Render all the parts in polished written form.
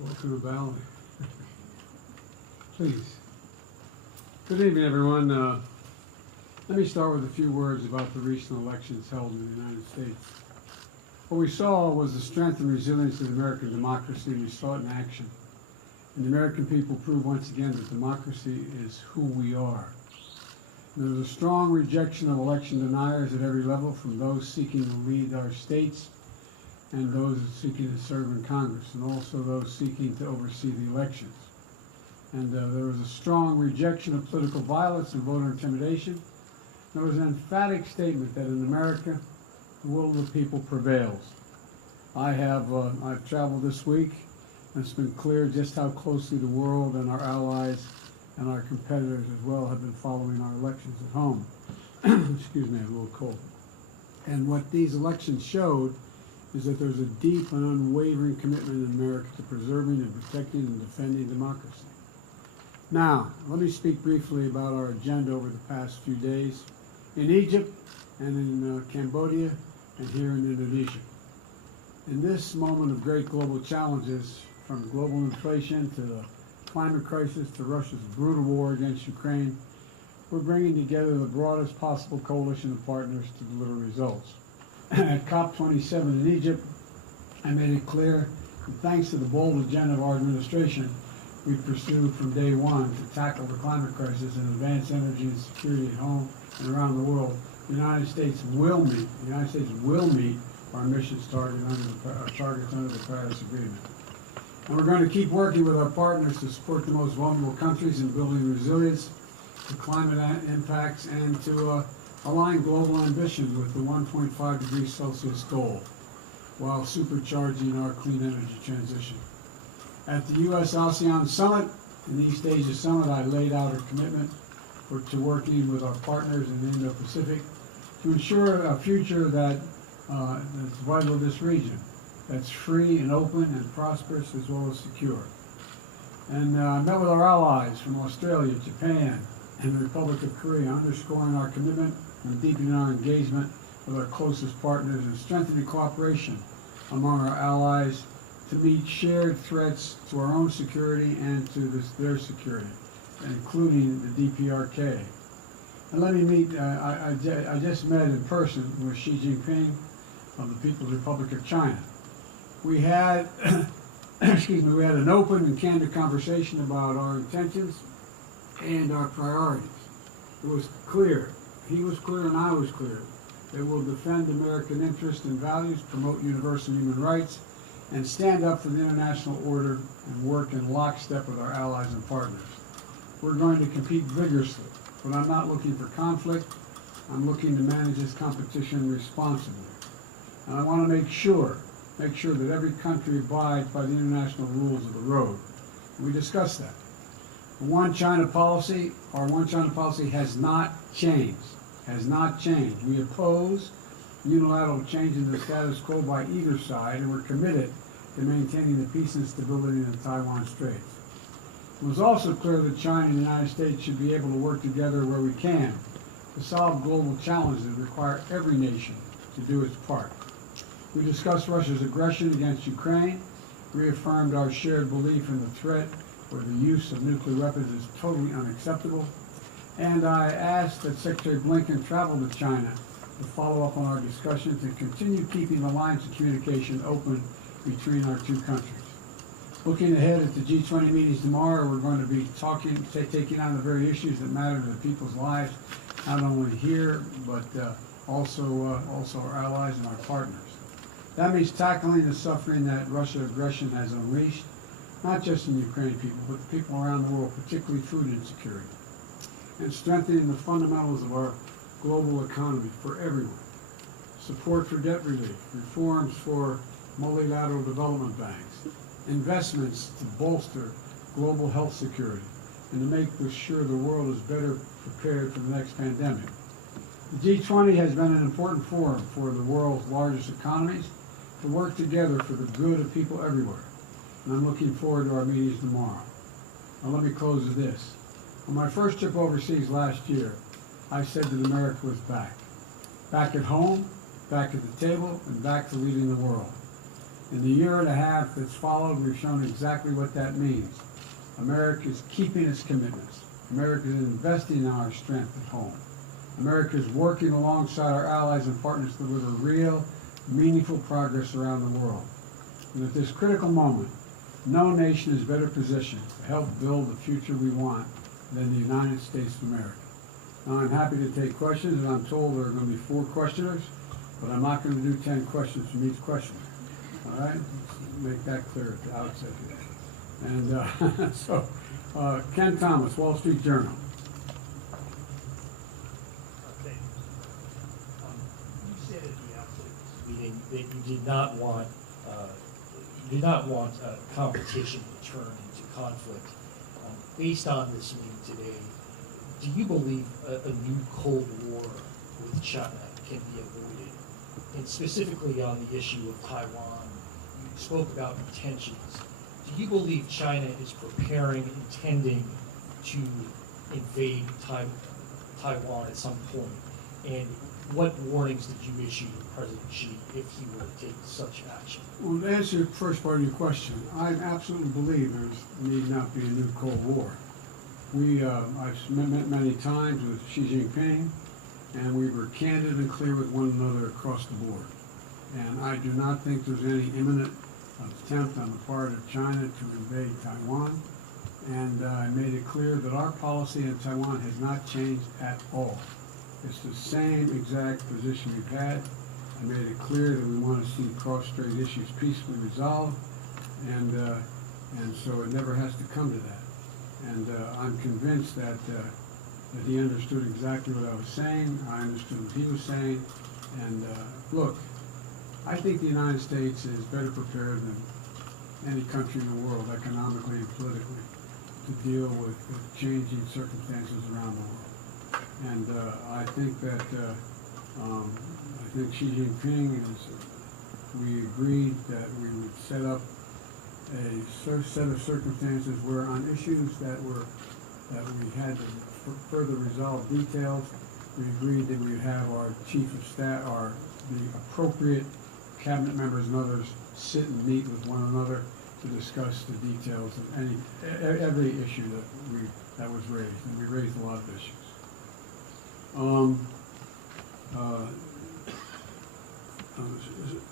Welcome to Bali. Please. Good evening, everyone. Let me start with a few words about the recent elections held in the United States. What we saw was the strength and resilience of American democracy, and we saw it in action. And the American people proved once again that democracy is who we are. And there was a strong rejection of election deniers at every level, from those seeking to lead our states and those seeking to serve in Congress, and also those seeking to oversee the elections. And there was a strong rejection of political violence and voter intimidation. There was an emphatic statement that in America, the will of the people prevails. I've traveled this week, and it's been clear just how closely the world and our allies and our competitors as well have been following our elections at home. Excuse me, I'm a little cold. And what these elections showed is that there's a deep and unwavering commitment in America to preserving and protecting and defending democracy. Now, let me speak briefly about our agenda over the past few days in Egypt and in Cambodia and here in Indonesia. In this moment of great global challenges, from global inflation to the climate crisis to Russia's brutal war against Ukraine, we're bringing together the broadest possible coalition of partners to deliver results. At COP27 in Egypt, I made it clear that thanks to the bold agenda of our administration, we pursued from day one to tackle the climate crisis and advance energy and security at home and around the world. The United States will meet our emissions targets under the Paris Agreement. And we're going to keep working with our partners to support the most vulnerable countries in building resilience to climate impacts and to align global ambition with the 1.5 degrees Celsius goal while supercharging our clean energy transition. At the U.S.-ASEAN Summit, in the East Asia Summit, I laid out a commitment to working with our partners in the Indo-Pacific to ensure a future that's vital to this region, that's free and open and prosperous as well as secure. And I met with our allies from Australia, Japan, and the Republic of Korea, underscoring our commitment and deepening our engagement with our closest partners and strengthening cooperation among our allies to meet shared threats to our own security and to their security, including the DPRK. And let me meet, I just met in person with Xi Jinping of the People's Republic of China. We had, we had an open and candid conversation about our intentions and our priorities. It was clear, he was clear and I was clear, that we'll defend American interests and values, promote universal human rights, and stand up for the international order and work in lockstep with our allies and partners. We're going to compete vigorously, but I'm not looking for conflict. I'm looking to manage this competition responsibly. And I want to make sure that every country abides by the international rules of the road. We discussed that. Our One China policy has not changed. We oppose unilateral change in the status quo by either side, and we're committed to maintaining the peace and stability in the Taiwan Straits. It was also clear that China and the United States should be able to work together where we can to solve global challenges that require every nation to do its part. We discussed Russia's aggression against Ukraine, reaffirmed our shared belief in the threat where the use of nuclear weapons is totally unacceptable, and I asked that Secretary Blinken travel to China to follow up on our discussions and continue keeping the lines of communication open between our two countries. Looking ahead at the G20 meetings tomorrow, we're going to be taking on the very issues that matter to the people's lives, not only here, but also our allies and our partners. That means tackling the suffering that Russia's aggression has unleashed, not just in Ukrainian people, but the people around the world, particularly food insecurity, and strengthening the fundamentals of our global economy for everyone. Support for debt relief, reforms for multilateral development banks, investments to bolster global health security, and to make sure the world is better prepared for the next pandemic. The G20 has been an important forum for the world's largest economies to work together for the good of people everywhere. And I'm looking forward to our meetings tomorrow. Now let me close with this. On my first trip overseas last year, I said that America was back. Back at home, back at the table, and back to leading the world. In the year and a half that's followed, we've shown exactly what that means. America is keeping its commitments. America is investing in our strength at home. America is working alongside our allies and partners to deliver real, meaningful progress around the world. And at this critical moment, no nation is better positioned to help build the future we want than the United States of America. Now, I'm happy to take questions, and I'm told there are going to be 4 questioners, but I'm not going to do 10 questions from each questioner. All right? Let's make that clear at the outset here. And so, Ken Thomas, Wall Street Journal. Okay. You said at the outset of this meeting that you did not want competition to turn into conflict. Based on this meeting today, do you believe a new Cold War with China can be avoided? And specifically on the issue of Taiwan, you spoke about intentions. Do you believe China is intending to invade Taiwan at some point? And what warnings did you issue to President Xi if he were to take such action? Well, to answer the first part of your question, I absolutely believe there need not be a new Cold War. I've met many times with Xi Jinping, and we were candid and clear with one another across the board. And I do not think there's any imminent attempt on the part of China to invade Taiwan. And I made it clear that our policy in Taiwan has not changed at all. It's the same exact position we've had. I made it clear that we want to see cross-strait issues peacefully resolved, and so it never has to come to that. And I'm convinced that he understood exactly what I was saying. I understood what he was saying. And look, I think the United States is better prepared than any country in the world, economically and politically, to deal with the changing circumstances around the world. And I think that Xi Jinping we agreed that we would set up a set of circumstances where on issues that we had to further resolve details, we agreed that we would have our chief of staff, the appropriate cabinet members and others sit and meet with one another to discuss the details of every issue that was raised, and we raised a lot of issues.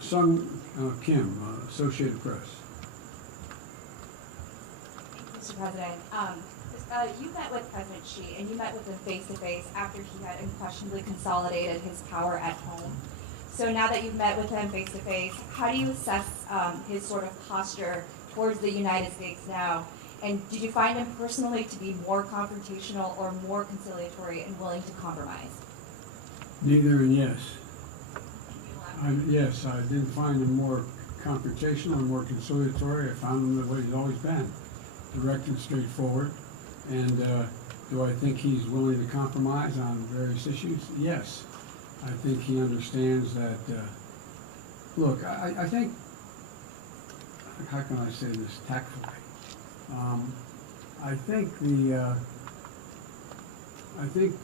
Sung Kim, Associated Press. Mr. President, you met with President Xi, and you met with him face-to-face after he had unquestionably consolidated his power at home. So now that you've met with him face-to-face, how do you assess his sort of posture towards the United States now? And did you find him personally to be more confrontational or more conciliatory and willing to compromise? Neither and yes. Yes, I didn't find him more confrontational and more conciliatory. I found him the way he's always been, direct and straightforward. And do I think he's willing to compromise on various issues? Yes. I think he understands that, look, I think, how can I say this tactfully? I think the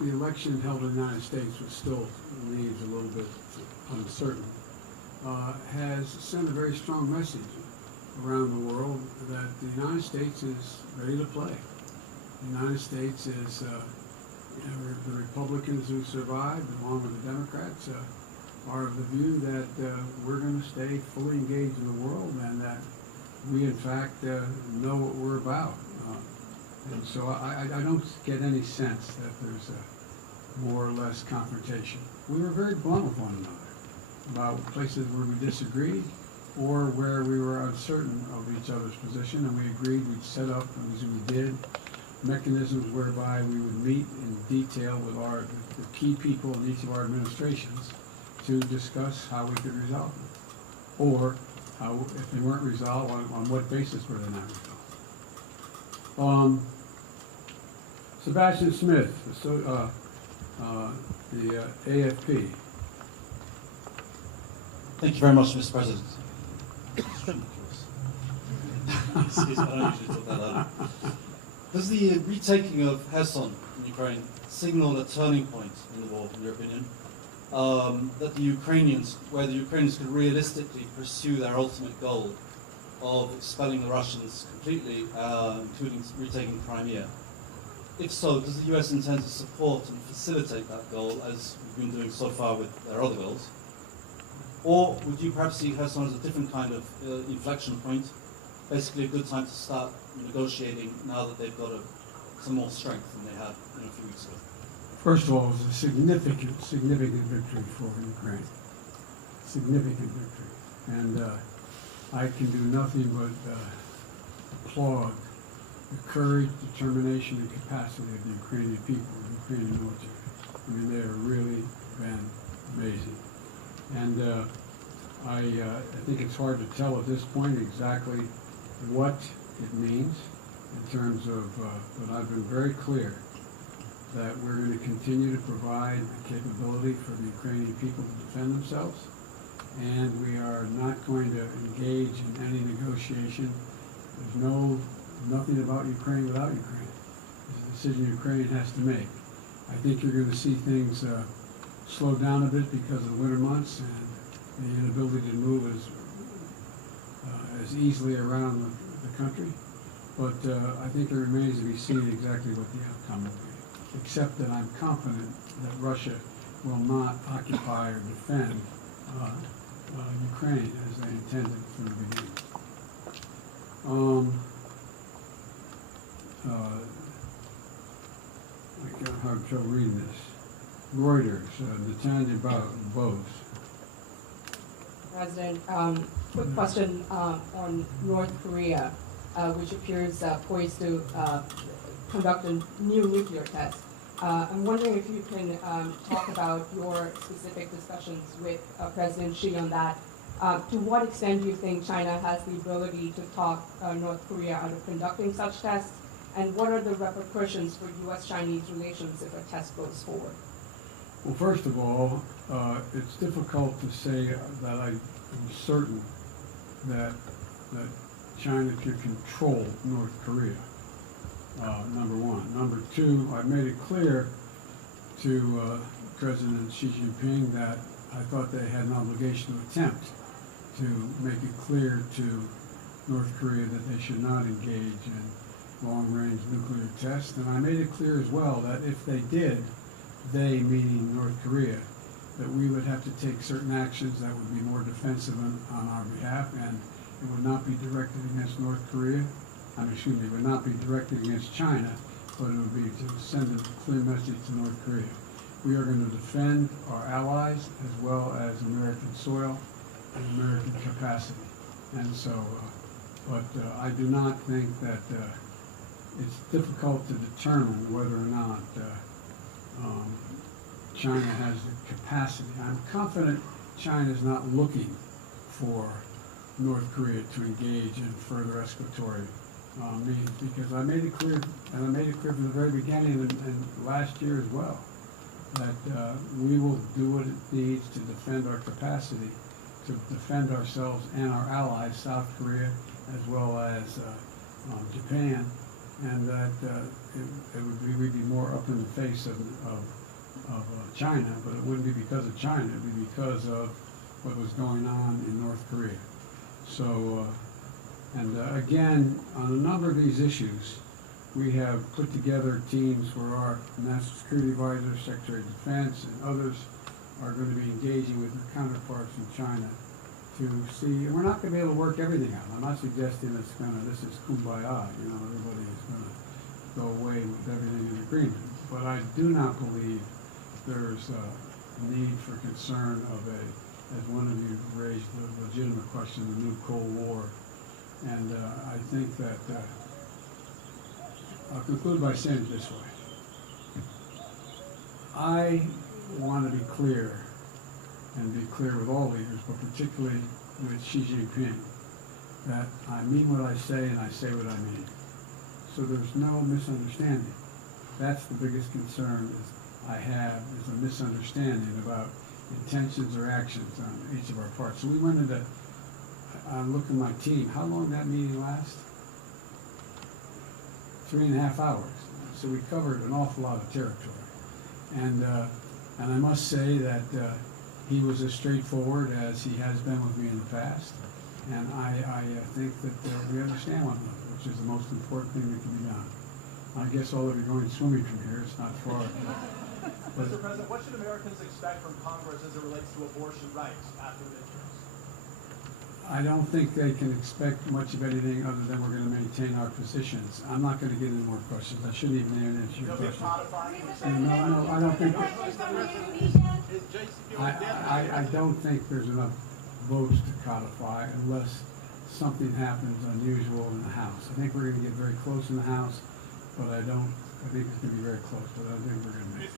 election held in the United States, which still leaves a little bit uncertain, has sent a very strong message around the world that the United States is ready to play. The United States is, the Republicans who survived, along with the Democrats, are of the view that we're going to stay fully engaged in the world and that we, in fact, know what we're about. And so I don't get any sense that there's more or less confrontation. We were very blunt with one another about places where we disagreed or where we were uncertain of each other's position, and we agreed we'd set up, as we did, mechanisms whereby we would meet in detail with the key people in each of our administrations to discuss how we could resolve them, or how, if they weren't resolved, on what basis were they not resolved. Sebastian Smith, the AFP. Thank you very much, Mr. President. Does the retaking of Kherson in Ukraine signal a turning point in the war, in your opinion? that the Ukrainians, where the Ukrainians could realistically pursue their ultimate goal of expelling the Russians completely, including retaking Crimea? If so, does the US intend to support and facilitate that goal, as we've been doing so far with their other goals? Or would you perhaps see Kherson as a different kind of inflection point, basically a good time to start negotiating now that they've got some more strength than they had a few weeks ago? First of all, it was a significant victory for Ukraine. Significant victory. And I can do nothing but applaud the courage, determination, and capacity of the Ukrainian people, the Ukrainian military. I mean, they have really been amazing. And I think it's hard to tell at this point exactly what it means in terms of, but I've been very clear that we're going to continue to provide the capability for the Ukrainian people to defend themselves, and we are not going to engage in any negotiation. There's nothing about Ukraine without Ukraine. It's a decision Ukraine has to make. I think you're going to see things slow down a bit because of the winter months and the inability to move as easily around the country. But I think it remains to be seen exactly what the outcome will be, except that I'm confident that Russia will not occupy or defend Ukraine as they intended from the beginning. I can't have trouble reading this. Reuters, Netanya Bose. President, quick question on North Korea, which appears poised to conduct a new nuclear test. I'm wondering if you can talk about your specific discussions with President Xi on that. To what extent do you think China has the ability to talk North Korea out of conducting such tests? And what are the repercussions for U.S.-Chinese relations if a test goes forward? Well, first of all, it's difficult to say that I'm certain that China can control North Korea, number one. Number two, I've made it clear to President Xi Jinping that I thought they had an obligation to attempt to make it clear to North Korea that they should not engage in long-range nuclear tests. And I made it clear as well that if they did, they, meaning North Korea, that we would have to take certain actions that would be more defensive on our behalf, and it would not be directed against North Korea. It would not be directed against China, but it would be to send a clear message to North Korea. We are going to defend our allies as well as American soil and American capacity. And so, but I do not think that it's difficult to determine whether or not China has the capacity. I'm confident China is not looking for North Korea to engage in further escalatory means, because I made it clear, and I made it clear from the very beginning and last year as well, that we will do what it needs to defend our capacity, to defend ourselves and our allies, South Korea, as well as Japan, and that we'd be more up in the face of China, but it wouldn't be because of China, it would be because of what was going on in North Korea. So, again, on a number of these issues, we have put together teams where our National Security Advisor, Secretary of Defense, and others are going to be engaging with their counterparts in China to see, and we're not going to be able to work everything out. I'm not suggesting this is kumbaya, everybody is going to go away with everything in agreement. But I do not believe there's a need for concern of as one of you raised the legitimate question, the new Cold War. And I think that, I'll conclude by saying it this way. I want to be clear, and be clear with all leaders, but particularly with Xi Jinping, that I mean what I say and I say what I mean. So there's no misunderstanding. That's the biggest concern I have, is a misunderstanding about intentions or actions on each of our parts. So we went into, I looked at my team, how long did that meeting last? 3.5 hours. So we covered an awful lot of territory. And And I must say that he was as straightforward as he has been with me in the past. And I think that we understand one another, which is the most important thing that can be done. I guess all of you are going swimming from here, it's not far. But Mr. President, what should Americans expect from Congress as it relates to abortion rights after the midterms? I don't think they can expect much of anything other than we're going to maintain our positions. I'm not going to get any more questions. I shouldn't even answer your You'll be question. codifying. No, I don't think. Is JCPOA I don't think there's enough votes to codify unless something happens unusual in the House. I think we're going to get very close in the House, but I think it's going to be very close, but I think we're going to make it.